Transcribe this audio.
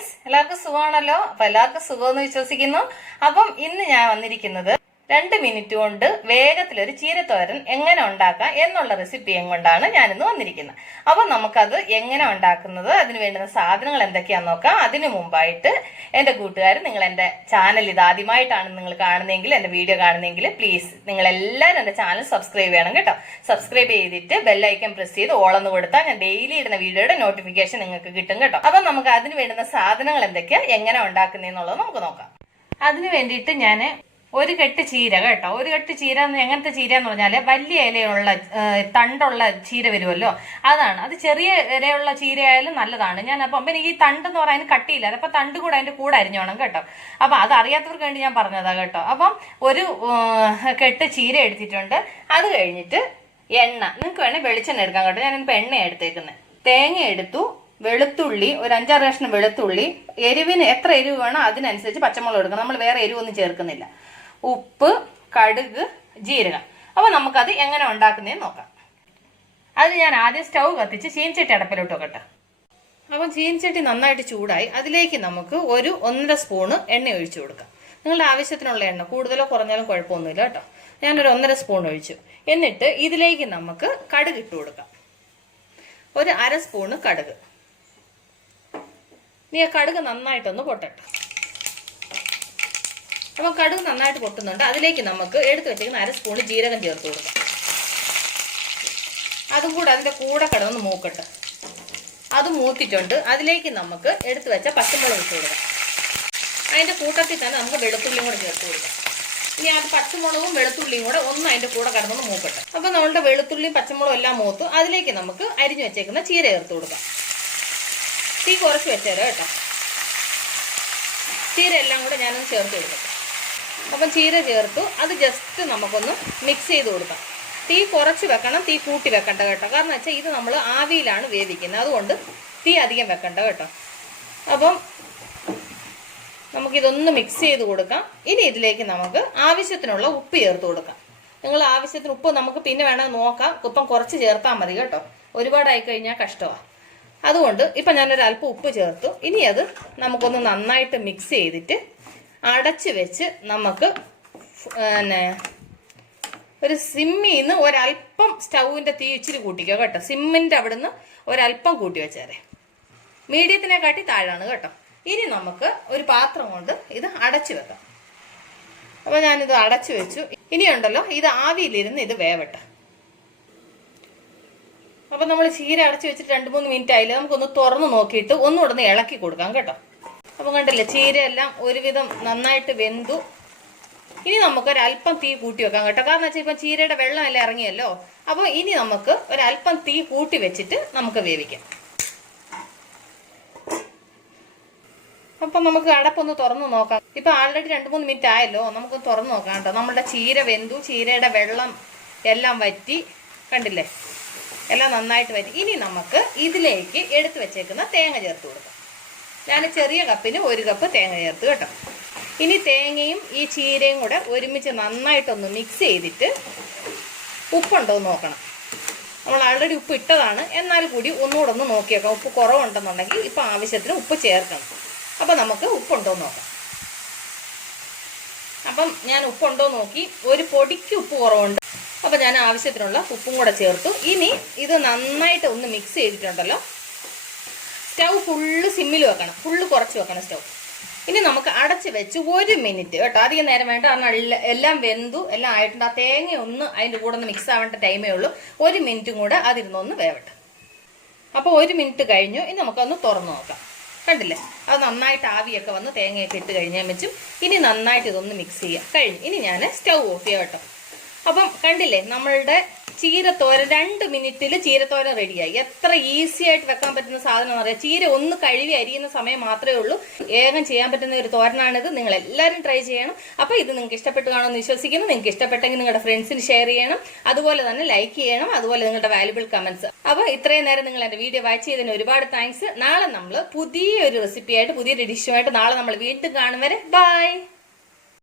Friends, എല്ലാവർക്കും സുഖമാണല്ലോ. അപ്പൊ എല്ലാവർക്കും സുഖമെന്ന് വിശ്വസിക്കുന്നു. അപ്പം ഇന്ന് ഞാൻ വന്നിരിക്കുന്നത് 2 മിനിറ്റ് കൊണ്ട് വേഗത്തിലൊരു ചീരത്തോരൻ എങ്ങനെ ഉണ്ടാക്കാം എന്നുള്ള റെസിപ്പിയും കൊണ്ടാണ് ഞാനിന്ന് വന്നിരിക്കുന്നത്. അപ്പൊ നമുക്കത് എങ്ങനെ ഉണ്ടാക്കുന്നത്, അതിന് വേണ്ടുന്ന സാധനങ്ങൾ എന്തൊക്കെയാന്ന് നോക്കാം. അതിനു മുമ്പായിട്ട് എന്റെ കൂട്ടുകാർ, നിങ്ങൾ എന്റെ ചാനൽ ഇതാദ്യമായിട്ടാണ് നിങ്ങൾ കാണുന്നതെങ്കിൽ, എന്റെ വീഡിയോ കാണുന്നതെങ്കിൽ പ്ലീസ് നിങ്ങൾ എല്ലാവരും എന്റെ ചാനൽ സബ്സ്ക്രൈബ് ചെയ്യണം കേട്ടോ. സബ്സ്ക്രൈബ് ചെയ്തിട്ട് ബെല്ലൈക്കൺ പ്രസ് ചെയ്ത് ഓളെന്ന് കൊടുത്താൽ ഞാൻ ഡെയിലി ഇടുന്ന വീഡിയോയുടെ നോട്ടിഫിക്കേഷൻ നിങ്ങൾക്ക് കിട്ടും കേട്ടോ. അപ്പൊ നമുക്ക് അതിന് വേണ്ടുന്ന സാധനങ്ങൾ എന്തൊക്കെയാ, എങ്ങനെ ഉണ്ടാക്കുന്നതെന്നുള്ളത് നമുക്ക് നോക്കാം. അതിന് വേണ്ടിയിട്ട് ഞാൻ ഒരു കെട്ട് ചീര കേട്ടോ. ഒരു കെട്ട് ചീര എങ്ങനത്തെ ചീര എന്ന് പറഞ്ഞാല് വലിയ ഇലയുള്ള തണ്ടുള്ള ചീര വരുമല്ലോ, അതാണ്. അത് ചെറിയ ഇലയുള്ള ചീരയായാലും നല്ലതാണ്. ഞാൻ അപ്പം പിന്നെ ഈ തണ്ട് എന്ന് പറയാൻ കട്ടിയില്ല, അപ്പൊ തണ്ട് കൂടെ അതിന്റെ കൂടെ അരിഞ്ഞോണം കേട്ടോ. അപ്പൊ അത് അറിയാത്തവർക്ക് വേണ്ടി ഞാൻ പറഞ്ഞതാ കേട്ടോ. അപ്പം ഒരു കെട്ട് ചീര എടുത്തിട്ടുണ്ട്. അത് കഴിഞ്ഞിട്ട് എണ്ണ, നിങ്ങൾക്ക് വേണേൽ വെളിച്ചെണ്ണ എടുക്കാം കേട്ടോ. ഞാനിപ്പോ എണ്ണ എടുത്തേക്കുന്നത്. തേങ്ങ എടുത്തു, വെളുത്തുള്ളി ഒരു 5-6 കഷ്ണം വെളുത്തുള്ളി, എരിവിന് എത്ര എരിവ് വേണോ അതിനനുസരിച്ച് പച്ചമുളക് എടുക്കണം. നമ്മൾ വേറെ എരിവൊന്നും ചേർക്കുന്നില്ല. ഉപ്പ്, കടുക്, ജീരകം. അപ്പൊ നമുക്കത് എങ്ങനെ ഉണ്ടാക്കുന്നതെന്ന് നോക്കാം. അത് ഞാൻ ആദ്യം സ്റ്റൗ കത്തിച്ച് ചീനച്ചട്ടി അടപ്പിലോട്ട് വെക്കട്ടെ. അപ്പം ചീനച്ചട്ടി നന്നായിട്ട് ചൂടായി. അതിലേക്ക് നമുക്ക് ഒരു 1.5 സ്പൂണ് എണ്ണ ഒഴിച്ചു കൊടുക്കാം. നിങ്ങളുടെ ആവശ്യത്തിനുള്ള എണ്ണ, കൂടുതലോ കുറഞ്ഞാലും കുഴപ്പമൊന്നുമില്ല കേട്ടോ. ഞാനൊരു 1.5 സ്പൂൺ ഒഴിച്ചു. എന്നിട്ട് ഇതിലേക്ക് നമുക്ക് കടുക് ഇട്ട് കൊടുക്കാം. ഒരു 1/2 സ്പൂണ് കടുക്. ഇനി ആ കടുക് നന്നായിട്ടൊന്ന് പൊട്ടട്ടെ. അപ്പം കടുക് നന്നായിട്ട് പൊട്ടുന്നുണ്ട്. അതിലേക്ക് നമുക്ക് എടുത്തു വെച്ചിരിക്കുന്ന 1/2 സ്പൂണ് ജീരകം ചേർത്ത് കൊടുക്കാം. അതും കൂടെ അതിന്റെ കൂടെ കിടന്ന് മൂക്കട്ടെ. അത് മൂത്തിട്ടുണ്ട്. അതിലേക്ക് നമുക്ക് എടുത്തു വെച്ച പച്ചമുളക് ഇട്ട് കൊടുക്കാം. അതിന്റെ കൂട്ടത്തിൽ തന്നെ നമുക്ക് വെളുത്തുള്ളിയും കൂടെ ചേർത്ത് കൊടുക്കാം. ഇനി അത് പച്ചമുളകും വെളുത്തുള്ളിയും കൂടെ ഒന്ന് അതിന്റെ കൂടെ കിടന്നൊന്ന് മൂക്കട്ടെ. അപ്പൊ നമ്മളുടെ വെളുത്തുള്ളിയും പച്ചമുളകും എല്ലാം മൂത്തു. അതിലേക്ക് നമുക്ക് അരിഞ്ഞു വെച്ചേക്കുന്ന ചീര ചേർത്ത് കൊടുക്കാം. തീ കുറച്ച് വെച്ചേരാം കേട്ടോ. ചീര എല്ലാം കൂടെ ഞാനൊന്ന് ചേർത്ത് കൊടുക്കാം. അപ്പം ചീര ചേർത്തു. അത് ജസ്റ്റ് നമുക്കൊന്ന് മിക്സ് ചെയ്ത് കൊടുക്കാം. തീ കുറച്ച് വെക്കണം, തീ കൂട്ടി വെക്കണ്ട കേട്ടോ. കാരണം വെച്ചാൽ ഇത് നമ്മൾ ആവിയിലാണ് വേവിക്കുന്നത്, അതുകൊണ്ട് തീ അധികം വെക്കണ്ട കേട്ടോ. അപ്പം നമുക്കിതൊന്ന് മിക്സ് ചെയ്ത് കൊടുക്കാം. ഇനി ഇതിലേക്ക് നമുക്ക് ആവശ്യത്തിനുള്ള ഉപ്പ് ചേർത്ത് കൊടുക്കാം. നിങ്ങൾ ആവശ്യത്തിന് ഉപ്പ് നമുക്ക് പിന്നെ വേണമെങ്കിൽ നോക്കാം. ഉപ്പം കുറച്ച് ചേർത്താൽ മതി കേട്ടോ. ഒരുപാടായി കഴിഞ്ഞാൽ കഷ്ടമാണ്. അതുകൊണ്ട് ഇപ്പം ഞാനൊരു അല്പം ഉപ്പ് ചേർത്തു. ഇനി അത് നമുക്കൊന്ന് നന്നായിട്ട് മിക്സ് ചെയ്തിട്ട് അടച്ച് വെച്ച് നമുക്ക് ഒരു സിമ്മിൽ നിന്ന് ഒരല്പം സ്റ്റൗവിൻ്റെ തീ ഇച്ചിരി കൂട്ടിക്കോ കേട്ടോ. സിമ്മിൻ്റെ അവിടുന്ന് ഒരല്പം കൂട്ടി വെച്ചേരെ. മീഡിയത്തിനെക്കാട്ടി താഴാണ് കേട്ടോ. ഇനി നമുക്ക് ഒരു പാത്രം കൊണ്ട് ഇത് അടച്ചു വെക്കാം. അപ്പോൾ ഞാനിത് അടച്ചു വെച്ചു. ഇനിയുണ്ടല്ലോ, ഇത് ആവിയിലിരുന്ന് ഇത് വേവട്ടെ. അപ്പം നമ്മൾ ചീര അടച്ചു വെച്ചിട്ട് 2-3 മിനിറ്റ് ആയില്ല. നമുക്കൊന്ന് തുറന്ന് നോക്കിയിട്ട് ഒന്നുകൂടെ ഒന്ന് ഇളക്കി കൊടുക്കാം കേട്ടോ. അപ്പം കണ്ടില്ലേ, ചീരയെല്ലാം ഒരുവിധം നന്നായിട്ട് വെന്തു. ഇനി നമുക്കൊരല്പം തീ കൂട്ടി വെക്കാം കേട്ടോ. കാരണം വെച്ചാൽ ഇപ്പം ചീരയുടെ വെള്ളം എല്ലാം ഇറങ്ങിയല്ലോ. അപ്പോൾ ഇനി നമുക്ക് ഒരല്പം തീ കൂട്ടി വെച്ചിട്ട് നമുക്ക് വേവിക്കാം. അപ്പം നമുക്ക് അടപ്പൊന്ന് തുറന്ന് നോക്കാം. ഇപ്പം ആൾറെഡി 2-3 മിനിറ്റ് ആയല്ലോ. നമുക്കൊന്ന് തുറന്ന് നോക്കാം കേട്ടോ. നമ്മുടെ ചീര വെന്തു, ചീരയുടെ വെള്ളം എല്ലാം വറ്റി. കണ്ടില്ലേ, എല്ലാം നന്നായിട്ട് വറ്റി. ഇനി നമുക്ക് ഇതിലേക്ക് എടുത്തു വെച്ചേക്കുന്ന തേങ്ങ ചേർത്ത് കൊടുക്കാം. ഞാൻ ചെറിയ കപ്പിന് 1 കപ്പ് തേങ്ങ ചേർത്ത് കേട്ടോ. ഇനി തേങ്ങയും ഈ ചീരയും കൂടെ ഒരുമിച്ച് നന്നായിട്ടൊന്ന് മിക്സ് ചെയ്തിട്ട് ഉപ്പുണ്ടോ എന്ന് നോക്കണം. നമ്മൾ ആൾറെഡി ഉപ്പ് ഇട്ടതാണ്, എന്നാൽ കൂടി ഒന്നുകൂടെ ഒന്ന് നോക്കി വെക്കാം. ഉപ്പ് കുറവുണ്ടെന്നുണ്ടെങ്കിൽ ഇപ്പം ആവശ്യത്തിന് ഉപ്പ് ചേർക്കണം. അപ്പം നമുക്ക് ഉപ്പുണ്ടോ എന്ന് നോക്കാം. അപ്പം ഞാൻ ഉപ്പുണ്ടോ നോക്കി. ഒരു പൊടിക്ക് ഉപ്പ് കുറവുണ്ട്. അപ്പം ഞാൻ ആവശ്യത്തിനുള്ള ഉപ്പും കൂടെ ചേർത്തു. ഇനി ഇത് നന്നായിട്ട് ഒന്ന് മിക്സ് ചെയ്തിട്ടുണ്ടല്ലോ. സ്റ്റൗ ഫുള്ള് സിമ്മിൽ വെക്കണം, ഫുള്ള് കുറച്ച് വെക്കണം സ്റ്റൗ. ഇനി നമുക്ക് അടച്ച് വെച്ച് 1 മിനിറ്റ് കേട്ടോ. അധികം നേരം വേണ്ട, കാരണം എല്ലാം വെന്തു, എല്ലാം ആയിട്ടുണ്ട്. ആ തേങ്ങ ഒന്ന് അതിൻ്റെ കൂടെ ഒന്ന് മിക്സ് ആവേണ്ട ടൈമേ ഉള്ളൂ. 1 മിനിറ്റും കൂടെ അതിരുന്നൊന്ന് വേവട്ടെ. അപ്പോൾ 1 മിനിറ്റ് കഴിഞ്ഞു. ഇനി നമുക്കൊന്ന് തുറന്ന് നോക്കാം. കണ്ടില്ലേ, അത് നന്നായിട്ട് ആവിയൊക്കെ വന്ന് തേങ്ങയൊക്കെ ഇട്ട് കഴിഞ്ഞാൽ വെച്ചും. ഇനി നന്നായിട്ട് ഇതൊന്ന് മിക്സ് ചെയ്യാം. കഴിഞ്ഞു. ഇനി ഞാൻ സ്റ്റൗ ഓഫ് ചെയ്യാം കേട്ടോ. അപ്പം കണ്ടില്ലേ, നമ്മളുടെ ചീരത്തോരൻ 2 മിനിറ്റിൽ ചീരത്തോരൻ റെഡിയായി. എത്ര ഈസി ആയിട്ട് വെക്കാൻ പറ്റുന്ന സാധനം എന്ന് പറയാം. ചീര ഒന്ന് കഴുകി അരിയുന്ന സമയം മാത്രമേ ഉള്ളൂ. വേഗം ചെയ്യാൻ പറ്റുന്ന ഒരു തോരനാണിത്. നിങ്ങൾ എല്ലാവരും ട്രൈ ചെയ്യണം. അപ്പോൾ ഇത് നിങ്ങൾക്ക് ഇഷ്ടപ്പെട്ട് കാണുമെന്ന് വിശ്വസിക്കുന്നു. നിങ്ങൾക്ക് ഇഷ്ടപ്പെട്ടെങ്കിൽ നിങ്ങളുടെ ഫ്രണ്ട്സിന് ഷെയർ ചെയ്യണം. അതുപോലെ തന്നെ ലൈക്ക് ചെയ്യണം. അതുപോലെ നിങ്ങളുടെ വാല്യുബിൾ കമന്റ്സ്. അപ്പോൾ ഇത്രയും നേരം നിങ്ങൾ എൻ്റെ വീഡിയോ വാച്ച് ചെയ്തതിന് ഒരുപാട് താങ്ക്സ്. നാളെ നമ്മൾ പുതിയൊരു റെസിപ്പിയായിട്ട്, പുതിയൊരു ഡിഷുമായിട്ട് നാളെ നമ്മൾ വീണ്ടും കാണും വരെ ബൈ.